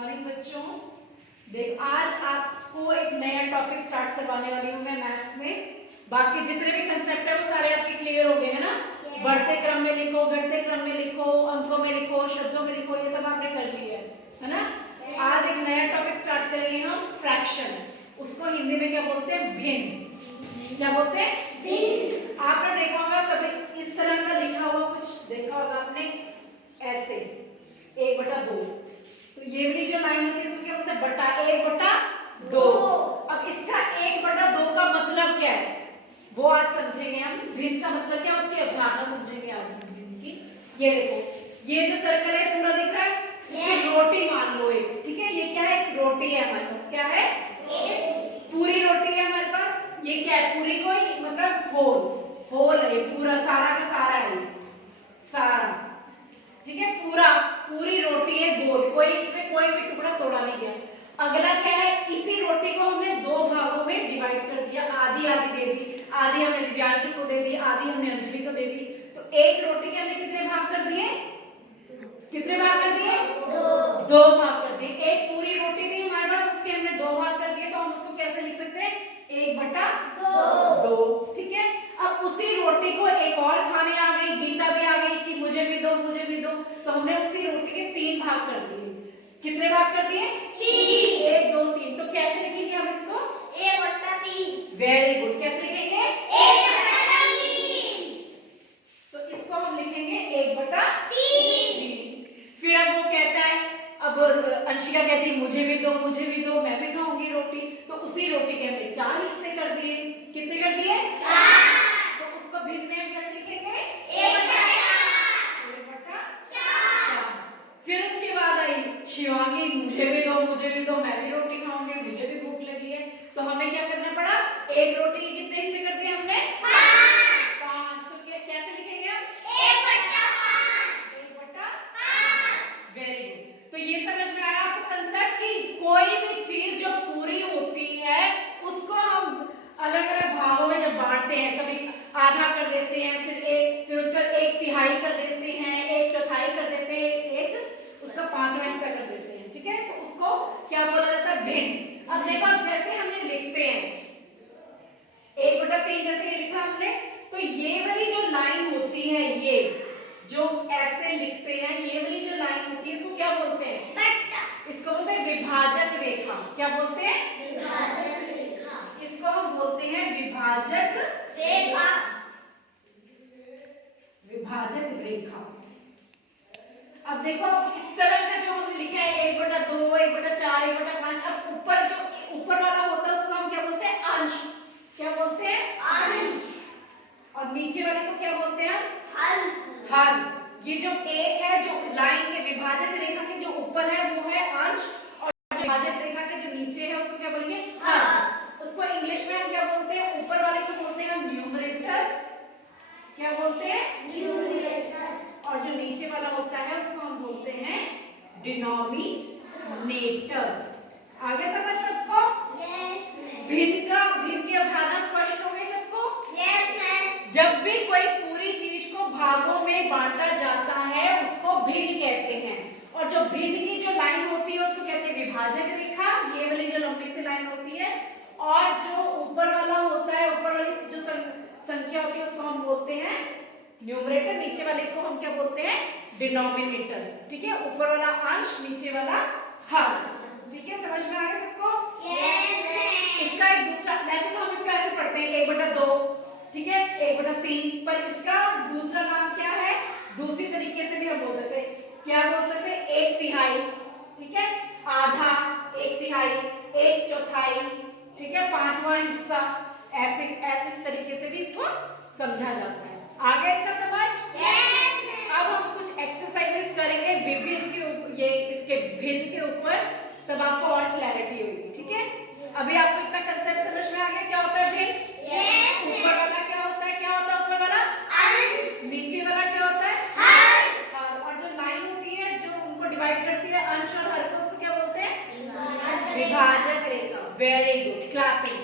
Morning बच्चों। देख आज आपको एक नया टॉपिक स्टार्ट करवाने वाली हूँ मैं मैथ्स में। बाकी जितने भी कंसेप्ट है वो सारे आपके क्लियर हो गए है ना। बढ़ते क्रम में लिखो, घटते क्रम में लिखो, अंकों में लिखो, शब्दों में लिखो, ये सब आपने कर लिया है ना। आज एक नया टॉपिक स्टार्ट करेंगे हम, फ्रैक्शन। उसको हिंदी में क्या बोलते हैं? भिन्न। क्या बोलते हैं? भिन्न। आपने देखा होगा कभी इस तरह का लिखा हुआ कुछ देखा होगा आपने, ऐसे 1/2। तो ये वाली जो लाइन होती है इसको क्या बोलते हैं? बटा 1/2। अब इसका 1/2 का मतलब क्या है वो आज समझेंगे हम। भिन्न का मतलब क्या है उसकी अवधारणा समझेंगे आज हम भिन्न की। ये देखो, ये जो सर्कल है पूरा दिख रहा है, इसको रोटी मान लो एक, ठीक है। ये क्या है? एक रोटी है हमारे पास। क्या है? पूरी रोटी है हमारे पास। ये क्या है? पूरी कोई मतलब होल है, पूरा सारा का सारा है, सारा, ठीक है। पूरी रोटी है गोल, कोई इसमें कोई भी टुकड़ा तोड़ा नहीं गया। अगला क्या है? इसी रोटी को हमने दो भागों में डिवाइड कर दिया, आधी आधी दे दी, आधी हमने दिव्यांशु को दे दी, आधी हमने अंजलि को दे दी। तो एक रोटी के हमने कितने भाग कर दिए? कितने भाग कर दिए? दो भाग कर दिए। एक पूरी रोटी थी हमारे पास, उसके हमने दो भाग कर दिए, तो हम उसको कैसे लिख सकते हैं? 1/2, ठीक है। अब उसी रोटी को एक और खाने आ गई, गीता भी आ गई कि मुझे भी दो, मुझे भी दो। तो हमने उसी रोटी के 3 भाग कर दिए। कितने भाग कर दिए? 3। 1 2 3। तो कैसे लिखेंगे हम इसको? 1/3। Very good. कैसे लिखेंगे? 1/3। तो इसको हम लिखेंगे 1/3। फिर अब वो कहता है, अब अंशिका कहती है मुझे भी दो, मुझे भी दो, मैं भी खाऊंगी रोटी। तो उसी रोटी के हमने 4 हिस्से कर दिए। कितने कर दिए? 4। तो उसको भिन्न में कैसे लिखेंगे? 1/4। फिर उसके बाद आई शिवांगी, मुझे भी दो, मुझे भी दो, मैं भी रोटी खाऊंगी, मुझे भी भूख लगी है। तो हमें क्या करना पड़ा? एक रोटी के कितने हिस्से कर दिए हमने? 5। तो कैसे लिखेंगे हम? 1/5। 1/5। Very good. तो ये समझ में आया आपको कंसेप्ट कि कोई भी चीज जो पूरी होती है उसको हम अलग अलग भागों में जब बांटते हैं, कभी आधा कर देते हैं, फिर उसका 1/3 कर देते हैं, 1/4 कर देते हैं, एक उसका 5वां हिस्सा कर देते हैं, ठीक है। तो उसको क्या बोला जाता है? भिन्न। अब देखो, अब जैसे हमने लिखते हैं 1/3 जैसे ये लिखा हमने, तो ये वाली जो लाइन होती है, ये जो ऐसे लिखते हैं, ये वाली जो लाइन होती है इसको क्या बोलते हैं? इसको बोलते हैं विभाजक रेखा। क्या बोलते हैं? विभाजक रेखा। इसको हम बोलते हैं विभाजक रेखा। विभाजक रेखा। अब देखो, इस तरह का जो हमने लिखा है 1/2, 1/4, 1/5, अब ऊपर जो ऊपर वाला होता है उसको हम क्या बोलते हैं? अंश। क्या बोलते हैं? अंश। और नीचे वाले को क्या बोलते हैं? हल। ये जो एक है, जो लाइन के विभाजक रेखा के जो ऊपर है वो है अंश, और विभाजक रेखा के जो नीचे है उसको क्या बोलेंगे? हल। उसको इंग्लिश में हम क्या बोलते हैं? ऊपर वाले को बोलते हैं हम न्यूमरेटर। क्या बोलते हैं? न्यूमरेटर। और जो नीचे वाला होता है उसको हम बोलते हैं डिनोमिनेटर। आगे समझ सबको? भिन्न की अवधारणा स्पष्ट हो गई सबको? जब भी कोई पूरी चीज को भागों में बांटा जाता है उसको भिन्न कहते हैं। और जो भिन्न की जो लाइन होती है उसको कहते हैं विभाजक रेखा, ये वाली जो लंबी सी लाइन होती है। और जो ऊपर वाला होता है, ऊपर वाली जो संख्या होती है उसको हम बोलते हैं न्यूमरेटर, नीचे वाले को हम क्या बोलते हैं? डिनोमिनेटर, ठीक है। ऊपर वाला अंश, नीचे वाला हल, ठीक है। समझ में आ गया सबको? इसका एक दूसरा, वैसे तो हम इसका ऐसे पढ़ते हैं 1/2, ठीक है, 1/3, पर इसका दूसरा नाम क्या है? दूसरी तरीके से भी हम बोल सकते हैं। क्या बोल सकते हैं? 1/3, ठीक है, आधा, 1/3, 1/4, ठीक है, 5वां हिस्सा, ऐसे इस तरीके से भी इसको समझा जाता है। आ गया इतना समझ? अब हम कुछ एक्सरसाइजेस करेंगे विभिन्न के, ये इसके भिन्न के ऊपर, तब आपको और क्लैरिटी होगी, ठीक है। अभी आपको इतना कंसेप्ट समझ में आ गया? क्या होता है भिन्न? ऊपर वाला क्या होता है? क्या होता है ऊपर वाला? अंश। नीचे वाला क्या होता है? हल। और जो लाइन होती है जो उनको डिवाइड करती है अंश और हल को, उसको क्या बोलते हैं? विभाजक रेखा। Very good, clapping.